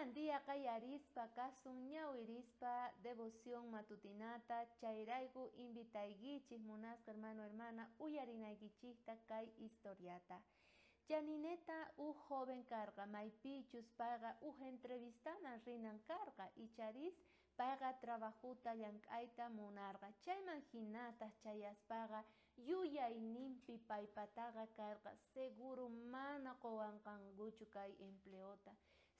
Kunan día qayarispa kasun ñawirispa devoción matutinata chayrayku invitaykichik munasqa hermano hermana uyarinaykichikta kay historiata. Janineta joven karqa maypichus payqa entrevistaman rinan karqa icharis payqa trabajuta llank'ayta munarqa chayman hinata chayaspaqa yuyayninpi paypataqa karqa seguro mana qowanqankuchu kay empleota,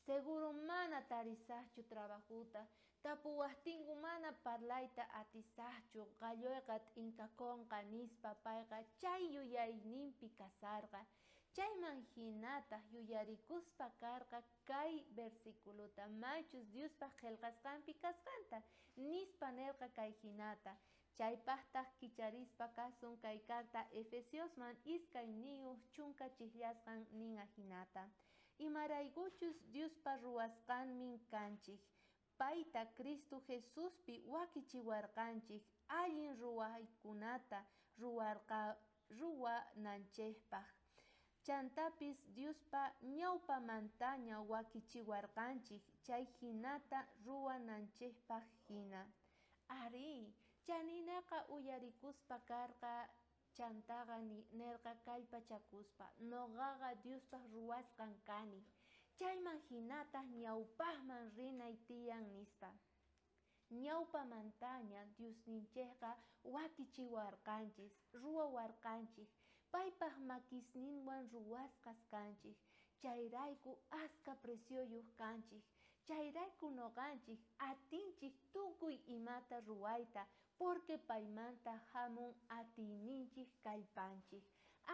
seguro mana tarisaqchu trabajuta, tapuwaqtinku mana parlayta atisaqchu qalluyqa t'inkakunqa nispa payqa chay yuyayninpi kasarqa. Chayman hinata yuyarikuspa karqa kay versículota maychus Diospa qillqasqanpi kasqanta nispa nirqa kay hinata. Chaypaqtaq kicharispa kasun kay carta Efesiosman iskay niyuq chunka chikllashqan ninga hinata. Imaraykuchus Diospa ruwasqanmin kanchik. Payta Cristo Jesuspi wakichiwarqanchik allin ruwaykunata ruwananchikpaq. Chantapis Diospa ñawpamantaña wakichiwarqanchik chay hinata ruwananchikpaq hina. Ari, chaninaqa uyarikuspa karqa chantaqa nirqa kallpachakuspa noqaqa Diospaq ruwasqan kani. Chayman hinata ñawpaqman rinay tiyan nispa. Ñawpamantaña Diosninchikqa wakichiwarqanchik, ruwawarqanchik, paypaq makisninwan ruwasqas kanchik, chayrayku aska precioyuq kanchik, chayrayku noqanchik atinchik tukuy imata ruwayta, porque paymanta hamun atiyninchik kallpanchik.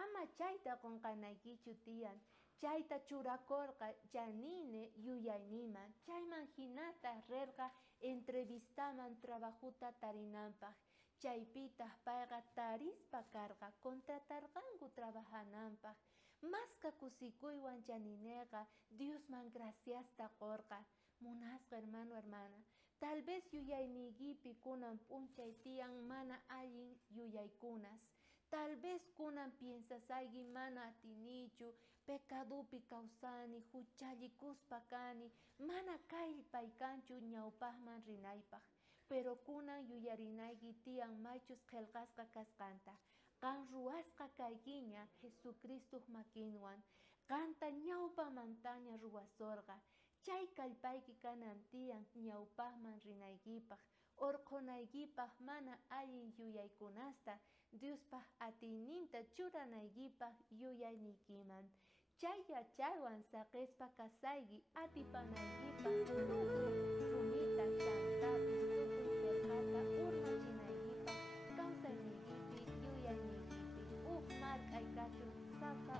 Ama chayta qunqanaykichu tiyan, chayta churakurqa llanine yuyayniyman, chayman hinata rirqa entrevistaman trabajuta tarinanpaq. Chaypitaq payqa tarispa karqa contratarqanku trabajananpaq. Maska kusikuywan chaninirqa Diosman graciasta qorqa. Munasqa hermano hermana, tal vez yuyayniykipi kunan p'unchay tiyan mana allin yuyaykunas. Tal vez kunan piensasayki mana atinichu, pecadopi kawsani, huchallikuspa kani, mana kallpay kanchu ñawpaqman rinaypaq. Pero kunan yuyarinayki tiyan maychus qillqasqa kasqanta. Qan ruwasqa kaykiña Jesucristo makinwan, qanta ñawpamantaña ruwasurqa. Chay kallpayki kanan tiyan ñawpaqman rinaykipaq, urqunaykipaq mana allin yuyaykunasta Diospaq atiyninta churanaykipaq yuyaynikiman. Chay yachaywan saqispa kasayki atipanaykipaq rumita chantapis tukuy qillqata urmachinaykipaq kawsayniykipi yuyaynikipi mark'ay kachun sapa